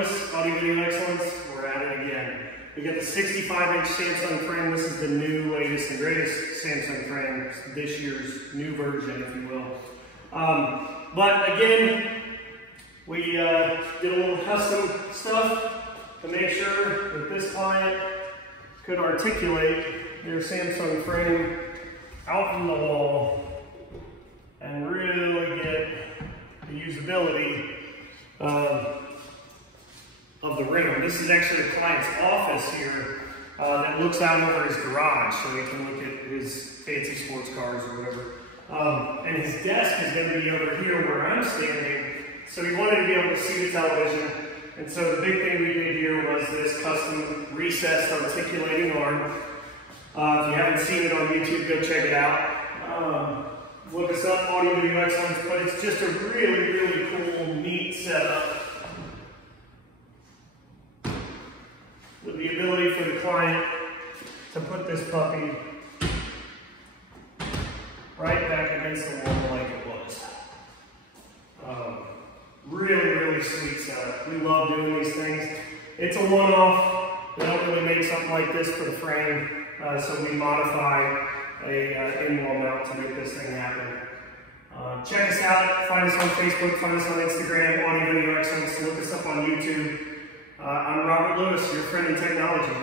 Lewis, Audio Video Excellence. We're at it again. We got the 65-inch Samsung frame. This is the new, latest, and greatest Samsung frame. This year's new version, if you will. But again, we did a little custom stuff to make sure that this client could articulate their Samsung frame out from the wall and really get the usability of the room. This is actually the client's office here that looks out over his garage, so he can look at his fancy sports cars or whatever. And his desk is going to be over here where I'm standing, so he wanted to be able to see the television. And so the big thing we did here was this custom recessed articulating arm. If you haven't seen it on YouTube, go check it out. Look us up, Audio Video Excellence, but it's just a really, really cool, neat setup with the ability for the client to put this puppy right back against the wall like it was. Really, really sweet setup. We love doing these things. It's a one-off. We don't really make something like this for the frame, so we modify a in-wall mount to make this thing happen. Check us out. Find us on Facebook. Find us on Instagram, Audio Video Excellence. Look us up on YouTube. I'm Robert Lewis, your friend in technology.